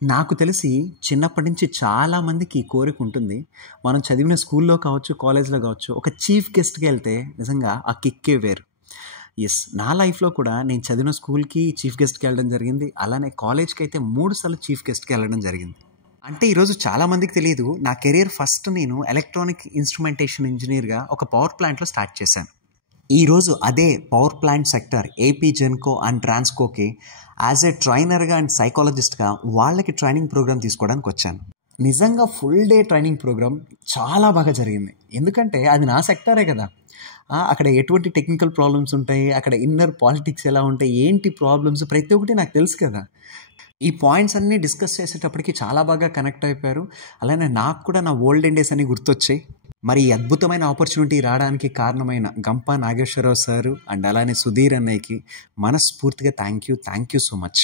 నాకు తెలిసి చిన్నప్పటి నుంచి చాలామందికి ఈ కోరిక ఉంటుంది. మనం చదివిన స్కూల్లో కావచ్చు, కాలేజ్‌లో కావచ్చు, ఒక చీఫ్ గెస్ట్‌గా ఎళ్తే నిజంగా ఆ కిక్కే వేరు. యెస్. నా లైఫ్‌లో కూడా నేను చదివిన స్కూల్‌కి చీఫ్ గెస్ట్‌గా ఎళ్ళడం జరిగింది. అలానే కాలేజ్‌కైతే 3 సార్లు చీఫ్ గెస్ట్‌గా ఎళ్ళడం జరిగింది. అంటే ఈరోజు చాలామందికి తెలీదు. నా కెరియర్ ఫస్ట్ నేను ఎలక్ట్రానిక్ ఇన్‌స్ట్రుమెంటేషన్ ఇంజినీర్‌గా ఒక పవర్ ప్లాంట్‌లో స్టార్ట్ చేశాను. ఈరోజు అదే power plant sector AP Genco and ట్రాన్స్కోకి యాజ్ ఏ ట్రైనర్గా అండ్ సైకాలజిస్ట్గా వాళ్ళకి ట్రైనింగ్ ప్రోగ్రామ్ తీసుకోవడానికి వచ్చాను. నిజంగా ఫుల్ డే ట్రైనింగ్ ప్రోగ్రామ్ చాలా బాగా జరిగింది. ఎందుకంటే అది నా సెక్టారే కదా. అక్కడ ఎటువంటి టెక్నికల్ ప్రాబ్లమ్స్ ఉంటాయి, అక్కడ ఇన్నర్ పాలిటిక్స్ ఎలా ఉంటాయి, ఏంటి ప్రాబ్లమ్స్ ప్రతి ఒక్కటి నాకు తెలుసు కదా. ఈ పాయింట్స్ అన్నీ డిస్కస్ చేసేటప్పటికి చాలా బాగా కనెక్ట్ అయిపోయారు. అలానే నాకు కూడా నా ఓల్డెన్ డేస్ అన్నీ గుర్తొచ్చాయి. మరి ఈ అద్భుతమైన ఆపర్చునిటీ రావడానికి కారణమైన గంప నాగేశ్వరరావు సారు అండ్ అలానే సుధీర్ అన్నయ్యకి మనస్ఫూర్తిగా థ్యాంక్ యూ సో మచ్.